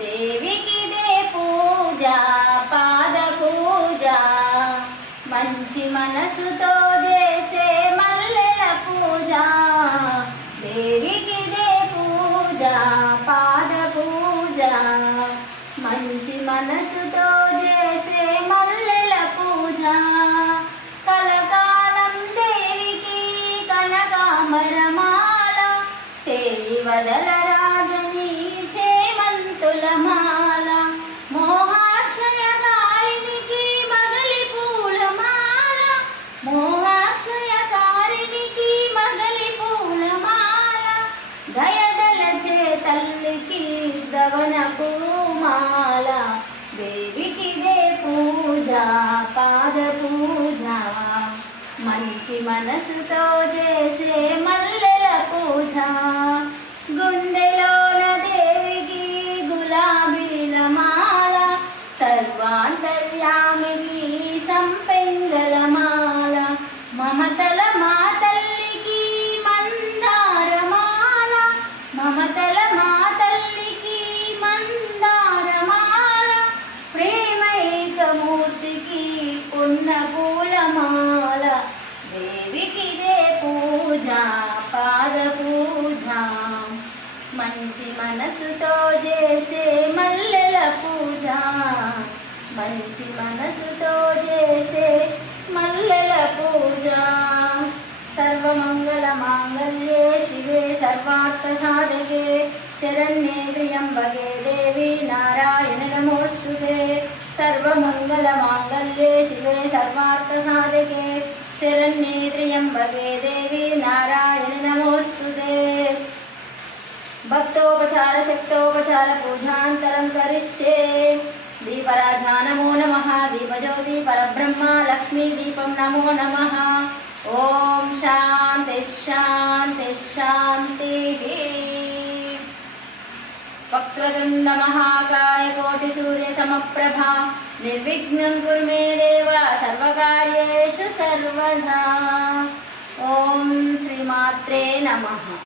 దేవికి దే పూజ పాద పూజ. మంచి మనసుతో చేసే మల్లెల పూజ. దేవికి దే పూజ పాద పూజ. మంచి మనసుతో చేసే మల్లెల పూజ. కలకాలం దేవికి కనకామరమాల చేయి వదలరాగని పాద పూజ. మంచి మనసుతో చేసే మల్లెల పూజ. దేవికిదే పూజ పాద పూజ. మంచి మనసుతో చేసే మల్లెల పూజ. మంచి మనసుతో చేసే మల్లెల పూజ. సర్వమంగళ మాంగళ్యే శివే సర్వార్థ సాధకే. శరణ్యే త్ర్యంబకే దేవి నారాయణ నమోస్తుతే సర్వమంగళ మాంగళ్యే శివే సర్వార్థ సాధకే. శరణ్యే త్ర్యంబకే దేవి నారాయణ నమోస్తుతే భక్తోపచార శక్తోపచార పూజాంతరం కరిష్యే. దీపరాజా నమో నమ. దీపజ్యోతి పరబ్రహ్మ లక్ష్మీ దీపం నమో నమ. कोटि सूर्य समप्रभा निर्विघ्नं कुरु मे देव सर्वकार्येषु सर्वदा। ॐ श्रीमात्रे नमः।